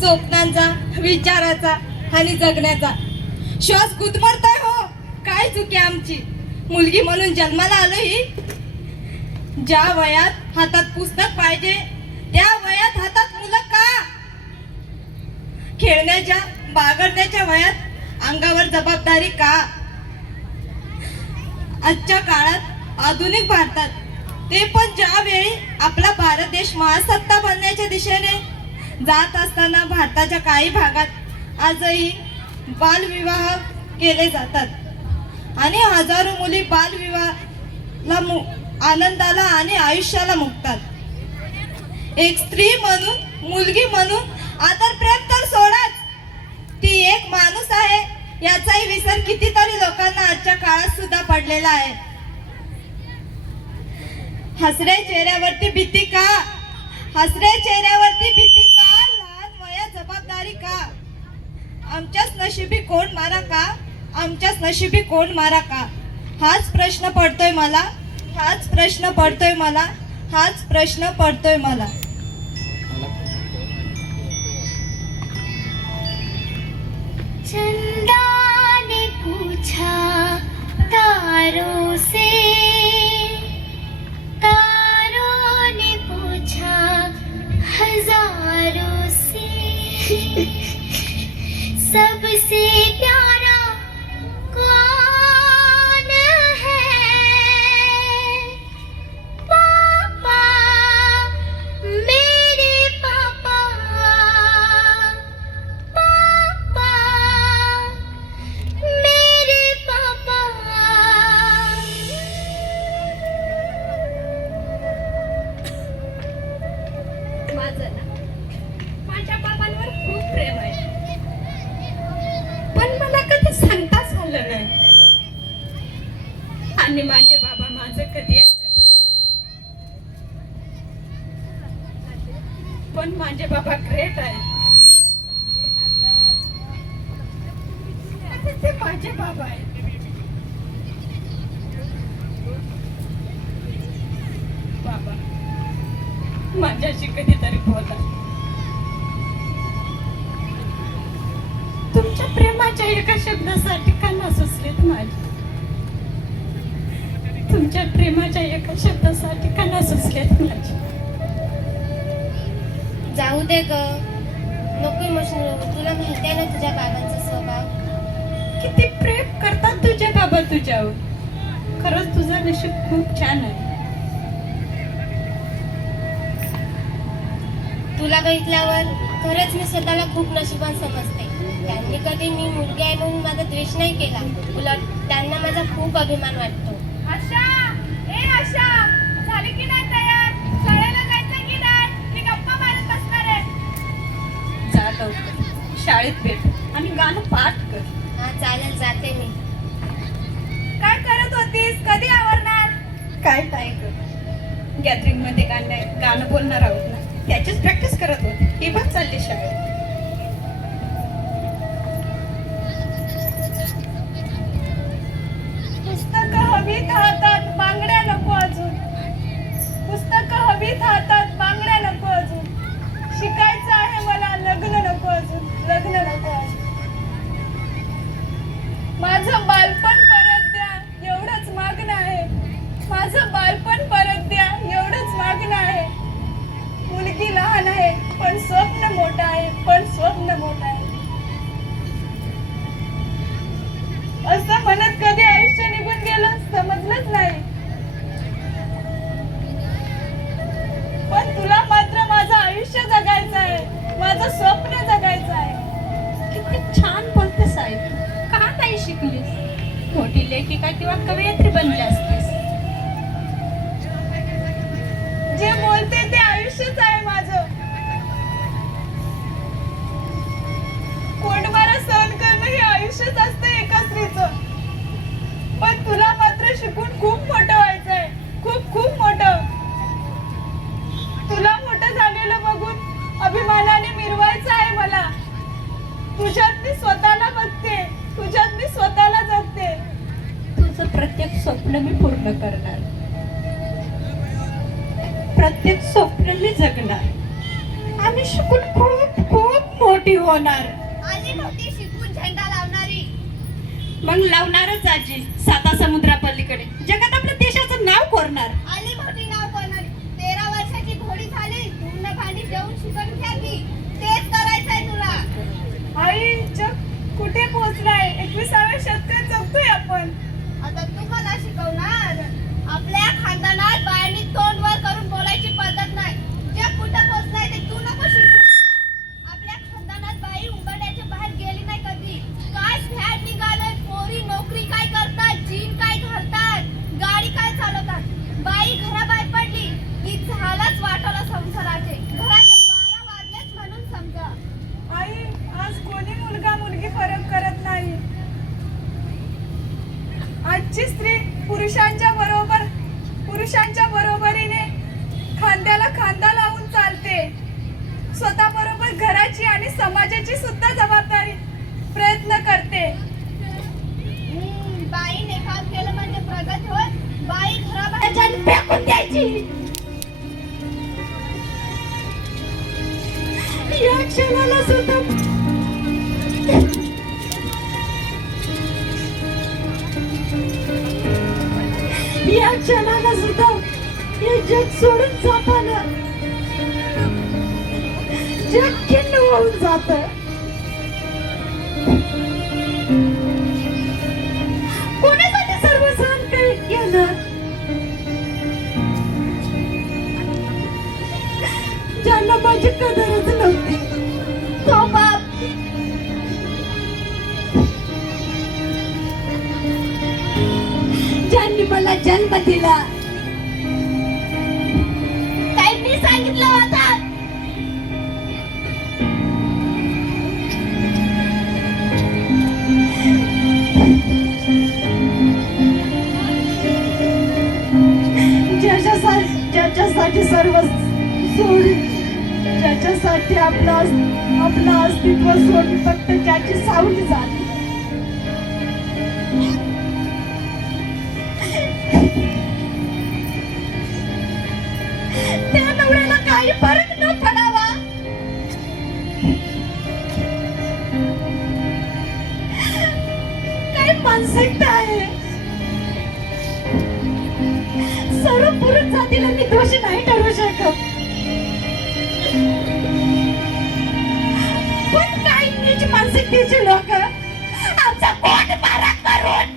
स्वप्नांचा, विचाराचा आणि जगण्याचा. श्वास गुदमरतोय हो, काय चुकी आमची. मुलगी म्हणून जन्माला आलोही. ज्या वयात हातात पुस्तक पाहिजे त्या वयात हातात मुलं का? खेळण्याच्या, बागडण्याच्या वयात अंगावर जबाबदारी का? आजच्या काळात आधुनिक भारतात, ते पण ज्यावेळी आपला भारत देश महासत्ता बनण्याच्या दिशेने जात असताना भारताच्या काही भागात आजही बालविवाह केले जातात आणि हजारो मुली बालविवाहाला आनंदाला आणि आयुष्याला मुकतात. एक स्त्री म्हणून, मुलगी म्हणून आदर प्रेम तर सोडाच, ती एक माणूस आहे याचाही विसर कितीतरी लोकांना आजच्या काळात सुद्धा पडलेला आहे. हसरे चेहऱ्यावरती भीती का? हसरे चेहऱ्यावरती भीती का? लहान वयात जबाबदारी का? आमच्याच नशिबी कोण मारा का? आमच्याच नशिबी कोण मारा का? हाच प्रश्न पडतोय मला, हाच प्रश्न पडतोय मला, हाच प्रश्न पडतोय मला. चंदा ने पूछा तारों से, तारों ने पूछा हजारों से, सबसे प्यारा कौन है? पापा, मेरे पापा, पापा, मेरे पापा. माझं ना माझ्या बाबांवर खूप प्रेम आहे, पण मला कधी सांगताच आलं नाही. आणि माझे बाबा माझं कधी ऐकतच नाही. पण माझे बाबा ग्रेट आहे. ते माझे बाबा आहे. बाबा, माझ्याशी कधीतरी बोला. तुमच्या प्रेमाच्या एका शब्दासाठी काना सुचलेत माझे. तुमच्या प्रेमाच्या एका शब्दासाठी काना सुचलेत माझे. जाऊ दे ग, नको इमोशनल होऊ. तुला माहिती आहे ना तुझ्या बाबांचा स्वभाव. किती प्रेम करतात तुझे बाबा तुझ्यावर. खरंच तुझं नशीब खूप छान आहे. तुला बघितल्यावर खरंच मी स्वतःला खूप नशिबान समजते. त्यांनी कधी मी मुलगी आहे म्हणून माझा द्वेष नाही केला, उलट त्यांना माझा खूप अभिमान वाटतो. आशा, ए आशा, झाली की नाही तयार? शाळेला जायचं की नाही? मी गप्पा मारत बसणार आहे. जा लवकर, शाळेत भेट आणि गाणं पाठ कर. हा चालेल, जाते मी. काय करत होतीस? कधी आवरणार? काय कर, गॅदरिंग मध्ये गाणं बोलणार आहोत ना, त्याचीच प्रॅक्टिस करत होते. ही बघ चालली शाळेत. पुस्तकं हवीत हातात, बांगड्या नको अजून. पुस्तकं हवीत हातात, बांगड्या नको अजून. शिकायचं आहे मला, लग्न नको अजून, लग्न नको अजून. माझं बालपण परत द्या, एवढंच मागणं आहे. माझं बालपण परत द्या, एवढंच मागणं आहे. मुलगी लहान आहे पण स्वप्न मोठं मोठी होणार. आली मोठी शिकून झेंडा लावणारी. मग लावणारच आजी, साता समुद्रापलीकडे जगात आपल्या देशाचं नाव कोरणार. आली मोठी नाव करणारी. 13 वर्षाची घोडी झाली, पूर्ण भांडी जेवून शिकून घ्या की तेच करायचंय तुला. आई, जग कुठे पोहोचलाय? 21व्या शतकात जगतोय आपण. आता तू मला शिकवणार? आपल्या खानदानात बायांनी तोंड वर करून बोलायची पद्धत नाही. जग कुठं पोहोचलाय ते तू नको शिकू मला. आपल्या खानदानात बाई उंबरठ्याच्या बाहेर गेली नाही कधी. काय फॅड निघालंय, पोरी नोकरी काय करतात, जीन काय घालतात, गाडी काय चालवतात. बाई घराबाहेर पडली की झालाच वाटाला संसाराचे. घराचे 12 वाजलेच म्हणून समजा. आई, आज कोणी मुलगा मुलगी फरक करत नाही. आजची स्त्री पुरुषांच्या बरोबरीने खांद्याला खांदा लावून चालते. स्वतः बरोबर घराची आणि समाजाची सुद्धा जबाबदारी प्रयत्न करते. बाईने काम केलं म्हणजे प्रगती होय. बाई घराबाहेर फेकून द्यायची. या क्षणाला सुद्धा हे जग सोडून जाताना जग खिन्न होऊन जात. कोणासाठी सर्व सहन केलं? ज्यांना माझी कदरच नव्हती. तो बाप ज्यांनी मला जन्म दिला. काय मी सांगितलं होतं? ज्याच्यासाठी सर्व सोडून, ज्याच्यासाठी आपलं अस्तित्व सोडून फक्त ज्याची सावली झाली. त्या नवऱ्याला काही फरक न पडावा. काय मानसिकता आहे? सर्व पुरुष जातीला मी दोषी नाही ठरवू शकत, पण काही नीच मानसिकतेचे लोक आमचा पोट मारा करून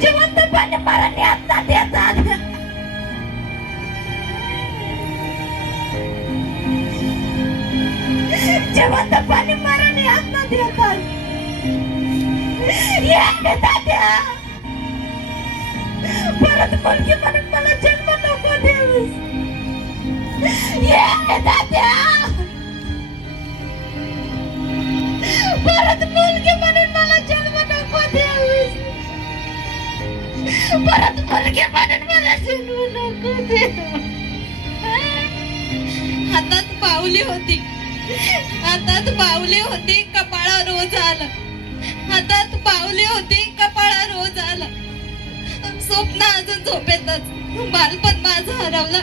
जिवंतपणे मरणे आत्ता देतात. जिवंतपणे मरणे आत्ता देतात. परत मुलगी म्हणून मला जन्म नको देऊस. परत मुलगी म्हणून मला जन्म नको देऊस. परत मुलगी म्हणून मला जन्म नको देऊ. हातात पावले होती कपाळा रोज आलं. हातात पावले होती कपाळा रोज आलं. स्वप्न अजून झोपेतच. बालपण माझं हरवलं.